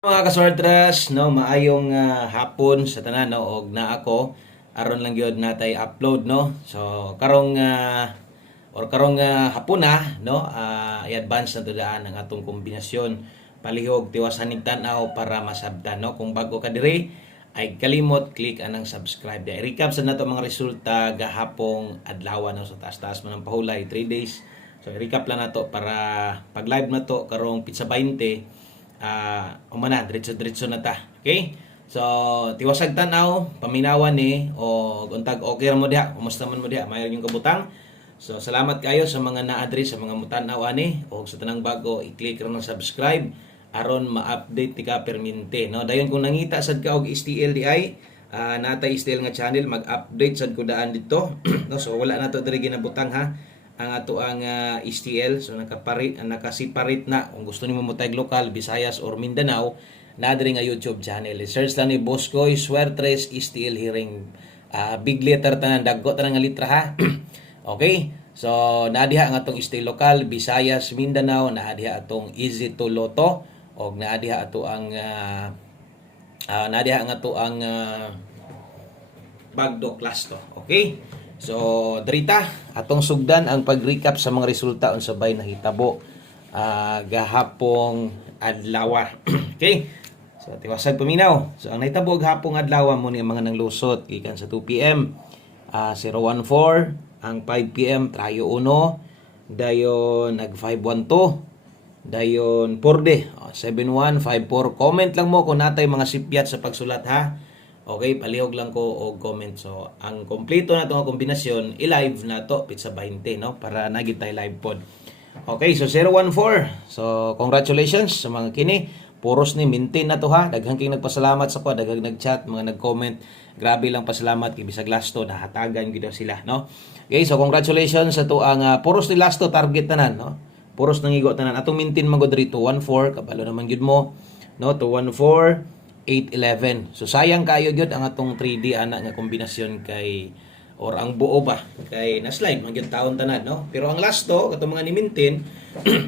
Mga kasortras, no, maayong hapon sa tanan, no, og na ako aron lang gyud natay upload, no. So karong hapon na, no, i-advance na tudaan ang atong kombinasyon palihog tiwasan tan-aw para masabtan, no. Kung bago ka diri ay kalimot click anang subscribe. I-recap sa nato mga resulta gahapong adlaw, no, so taas-taas man ang pahulay 3 days. So i-recap lang nato para pag live na to karong pizza 20 umana diretso-diretso na ta. Okay? So tiwasag tanaw, paminawan ni o untag okay ra mo diha, kumusta man mo diha, mayor yung kabutang. So salamat kayo sa mga naa-diri sa mga mutanaw ani o sa tanang bago i-click ra ng subscribe aron ma-update ti ka permente, no. Dayon kung nangita sad ka og STL di ay natay STL nga channel, mag-update sad ko daan dito. No, so wala na to diri ginabutang ha ang ato ang STL. So nakasiparit na kung gusto nimo mo tag lokal, Visayas or Mindanao, na diri nga YouTube channel. Search lang ni Boscoy Suertres STL Hearing. Big letter tanan, dagko tanan nga litra ha. Okay? So naa diha ang atong STL lokal, Visayas, Mindanao, naa diha atong Easy to Lotto og naa diha ato ang naa diha ang ato ang Bagdo class to. Okay? So, drita, atong sugdan ang pag-recap sa mga resulta unsabay nahitabo gahapong adlaw. Okay? So, tiwasag paminaw. So, ang nahitabo gahapong adlaw mo ni mga nanglusot gikan sa 2 PM, 014, ang 5 PM trayo 1, dayon nag 512, dayon 4D, 7154. Comment lang mo kung natay mga sipyat sa pagsulat ha. Okay, palihog lang ko og comment. So, ang kompleto na itong kombinasyon, i-live na to pizza 20, no? Para nagit tayo live pod. Okay, so 014. So, congratulations sa mga kini. Puros ni maintain na to ha. Daghang king nagpasalamat sa ko, daghang nag-chat, mga nag-comment. Grabe lang pasalamat kay bisag lasto nahatagan gyud sila, no? Okay, so congratulations sa to ang puros ni lasto target tanan, no? Puros nangigo tanan. Atong maintain magod dito 14, kabalo naman gyud mo, no? 214 811. So sayang kayo gyud ang atong 3D ana nga kombinasyon kay or ang buo ba kay na-slide man gyud taon tanan, no. Pero ang last to katong mga ni-maintain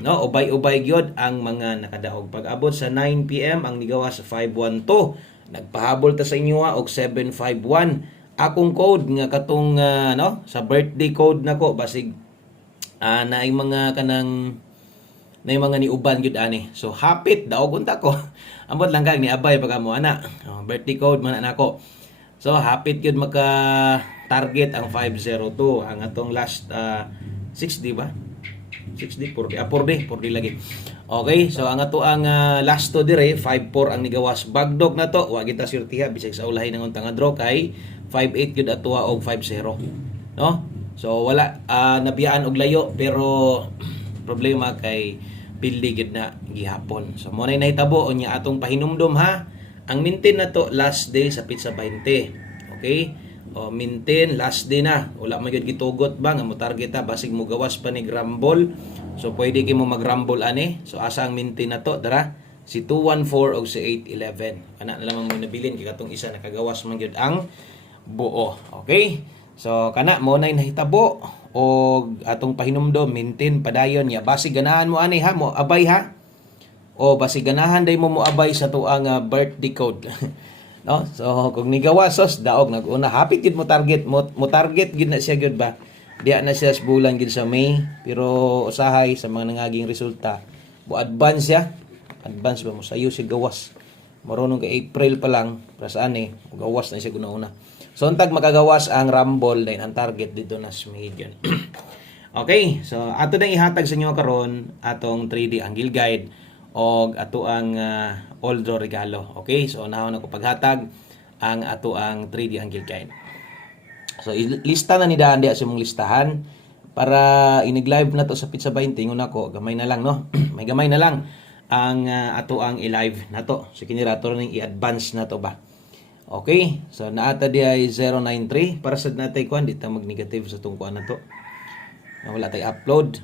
no, ubay-ubay gyud ang mga nakadaog. Pag abot sa 9 PM ang nigawa sa 512. Nagpahabol ta sa inyo og 751. Akong code nga katong no, sa birthday code nako basig naay mga kanang na yung mga niuban gyud ani. So hapit daog unta ko. Ambot lang kag ni abay pag mo ana. Birthday code man nako. So hapit gyud maka target ang 502 ang atong last 6D ba? 6D 4D 4D lagi. Okay, so ang ato ang last to dire 54 ang nigawas bagdog na to. Wa kita surtiha bisag sa ulahi ng untang draw kay 58 gyud atoa og 50. No? So wala nabiyaan og layo pero problema kay pildi gid na gihapon. So mo na nahitabo unya atong pahinumdom ha. Ang maintain na to last day sa pizza 20. Okay? O maintain last day na. Wala man gyud gitugot ba nga mo target ta basig mo gawas pa ni grumble. So pwede kay mo mag-rumble ani. So asa ang maintain na to dara si 214 og si 811. Ana na lamang mo nabilin kay katong isa nakagawas man gyud ang buo. Okay? So kana mo na nahitabo og atong pahinumdom maintain padayon ya basig ganahan mo ani ha mo abay ha o basig ganahan day mo abay sa tuang birthday code. No, so kung nigawasos daog naguna hapit gid mo target gid na siya gid ba diya na siya sa bulan gid sa May pero usahay sa mga nangaging resulta mo advance ya advance ba mo sayo si gawas marunong kay April pa lang para saan gawas na siya una-una. So untag makagawas ang rumble din ang target dito na sa median. Okay, so ato nang ihatag sa inyo karon atong 3D angle guide og ato ang all draw regalo. Okay, so nahon ako paghatag ang ato ang 3D angle guide. So lista na ni daan diha sa mong listahan para inig-live na to sa Pizza 20 ingon ako gamay na lang no. May gamay na lang ang ato ang i-live na to. So kinirato ning i-advance na to ba. Okay, so naata di ay 093 para sa natay kuan di ta mag-negative sa tong kuan na to. Wala tay upload.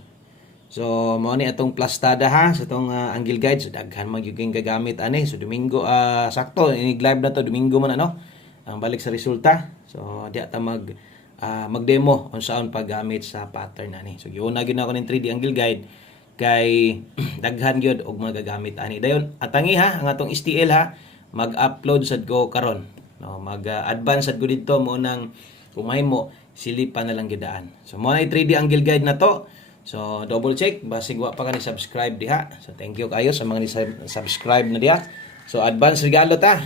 So mao ni atong plastada ha sa tong angle guide so daghan magyuging gagamit ani. So Domingo sakto inig-live na to Domingo man ano. Ang balik sa resulta. So di ta mag-demo on saan paggamit sa pattern ani. So giuna gyud ako ning 3D angle guide kay daghan gyud og magagamit ani dayon atangi ha ang atong STL ha mag-upload sad ko karon no mag-advance sad ko dito mo nang kumay mo silipan na lang gidaan so mo na 3D angle guide na to so double check basig wa pa ka ni subscribe diha so thank you kayo sa mga ni subscribe na diha so advance regalo ta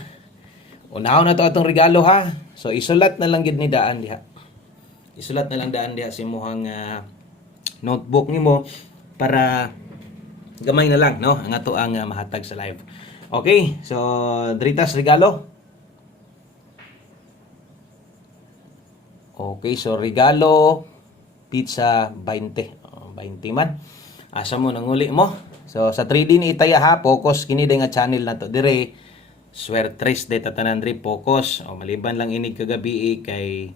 unahon na to atong regalo ha so isulat na lang gid ni daan diha isulat na lang daan diha si mohang notebook nimo para gamay na lang no ang ato ang mahatag sa live. Okay, so dritas regalo. Okay, so regalo pizza 20. 20 man. Asa mo nanguli mo? So sa 3D ni itaya ha, focus kini nga channel na to dire. Swertres de tatanan diri focus. O maliban lang ini kagabi kay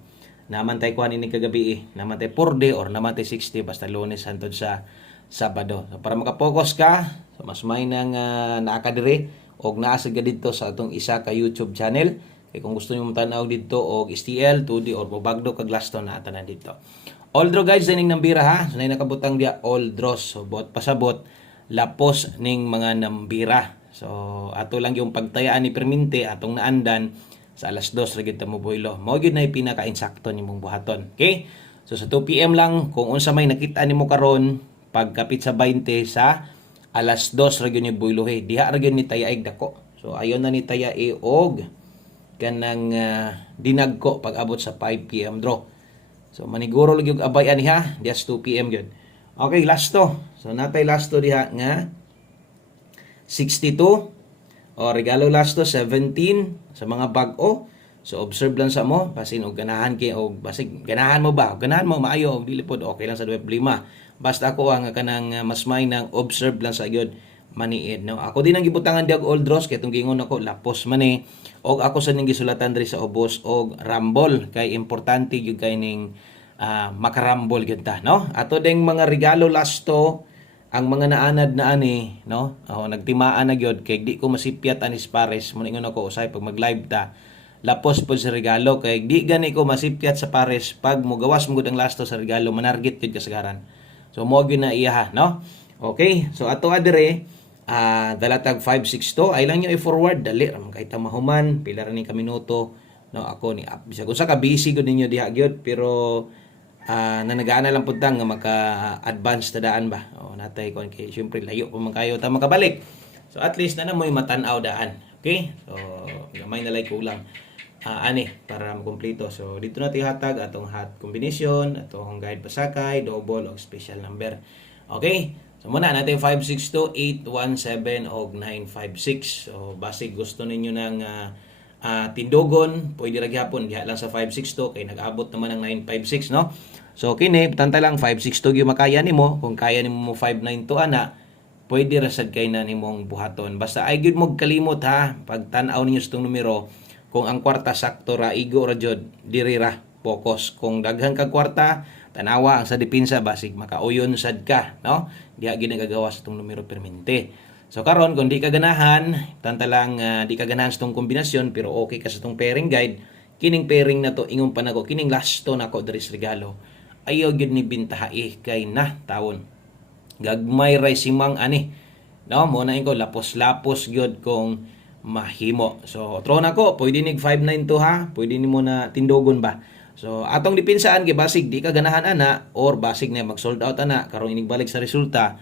naman tay kuan ini kagabi naman tay 4D or naman tay 60 basta Lunes hantod sa Sabado. So, para makapokus ka, so mas may nang naa ka dire og naa sa dito sa atong isa ka YouTube channel. Kay kung gusto niyo mo tan-aw dito og STL, 2D or mobagdo kag Glaston na tanan dito. All draw guys dining nambira ha. So nay nakabutang dia all draws. So bot pasabot lapos ning mga nambira. So ato lang yung pagtayaan ni perminte atong naandan sa alas 2 ra gid ta mo boylo. Mao gid nay pinaka-insakto nimong buhaton. Okay? So sa 2 PM lang kung unsa may nakita nimo karon pagkapit sa 20 sa alas 2 ra gyud ni boylohe diha ra gyud ni tayaig dako so ayon na ni tayae og kanang dinagko pag abot sa 5 PM draw so maniguro lagi og abay ani ha diha 2 PM gyud okay last to so natay last to diha nga 62 o regalo last to 17 sa mga bag-o so observe lang sa mo basin og ganahan kay og basig ganahan mo ba ganahan mo maayo og dili pod okay lang sa problema basta ako ang kanang mas may nang observe lang sa gyud maniid no ako din ang gibutangan diag old draws kay tong gingon ako lapos man og ako sa ning gisulatan diri sa ubos og rumble kay importante gyud kay ning makarambol gyud ta no ato ding mga regalo lasto ang mga naanad na ani no nagtimaan na gyud kay di ko masipyat anis pares mo ingon ako usay pag mag-live ta lapos po sa regalo kay di gani ko masipyat sa pares pag mugawas mo gud ang lasto sa regalo manargit gyud kasagaran so mo gyud na iya ha no okay so ato adire dalatag 562 ay lang nyo i-forward dali ra man kay ta mahuman pila ra ni ka minuto no ako ni bisag usa ka busy gud ninyo diha gyud pero nanagaana lang pud tang nga maka-advance ta daan ba natay kon kay syempre layo pa man kayo ta makabalik so at least na mo'y matan-aw daan okay so gamay na lay kulang ani para makumpleto so dito na tihatag atong hot combination atong guide pasakay double o special number okay so muna natin 562 817 og 956 so basic gusto ninyo ng tindogon pwede ra gyapon diha lang sa 562 kay nag-abot naman ng 956 no so kini tanta lang 562 gyud makaya nimo kung kaya nimo mo 592 ana pwede ra sad kay na nimong buhaton basta ay gyud mo kalimot ha pag tan-aw ninyo sa numero kung ang kwarta sakto ra igo ra jud diri ra focus kung daghan ka kwarta tanawa ang sa depensa basig makauyon sad ka no diha ginagagawa sa tong numero permente so karon kung di ka ganahan tanta lang di ka ganahan sa tong kombinasyon pero okay ka sa tong pairing guide kining pairing na to ingon pa nako kining last to nako diri sa regalo ayaw gyud ni bintaha kay na taon gagmay ray simang ani no mo na ingo lapos-lapos gyud kung mahimo. So, tro na ko, pwede nig 592 ha, pwede nimo na tindogon ba. So, atong dipinsaan kay basig di ka ganahan ana or basig na mag-sold out ana karon inig balik sa resulta.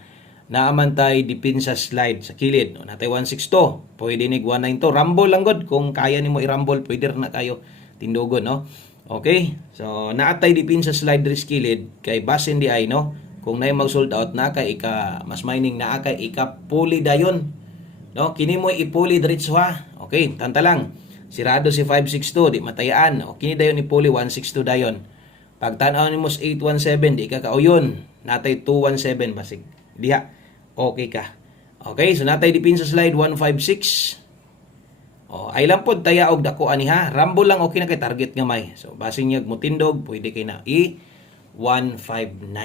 Naaman tay dipinsa slide sa kilid. Natay 162, pwede nig 192. Rumble lang god kung kaya nimo i-rumble, pwede na kayo tindogon no. Okay? So, naatay dipinsa slide diri sa kilid kay basin di ay no. Kung nay mag-sold out na kay ika mas mining na kay ika puli dayon. No, kini mo ipuli diretso ha. Okay, tanta lang. Sirado si 562, di matayaan. O kini dayon ipuli 162 dayon. Pag tan-aw nimo sa 817, di ka kauyon. Natay 217 basig. Diha. Okay ka. Okay, so natay dipin sa slide 156. Ay lang pod taya og dako ani ha. Rumble lang okay na kay target gamay. So basing nyag mo tindog, pwede kay na i159.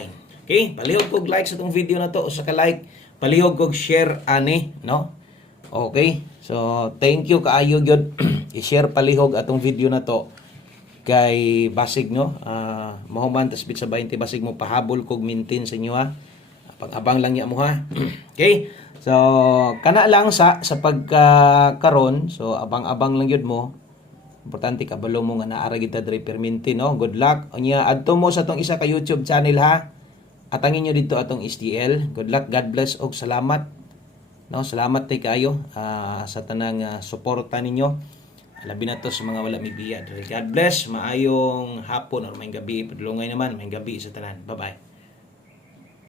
Okay, palihog kog like sa tong video na to. Usa ka like, palihog kog share ani, no? Okay, so thank you kaayo gyud i-share palihog atong video na to kay basig no mahuman tas bit sa 20 basig mo pahabol kog maintain sa inyo ha Pag-abang lang niya mo ha. Okay? So, kana lang sa pagkaron, so abang-abang lang yun mo. Importante kabalo mo nga naara kita diri perminti no. Good luck. Unya adto mo sa tong isa ka YouTube channel ha. Atangin nyo dito atong STL. Good luck, God bless og salamat. No, salamat tay kayo sa tanang suporta ninyo. Labi na to sa mga wala may biya. God bless, maayong hapon or may gabi. Padulungay naman, may gabi sa tanan. Bye-bye.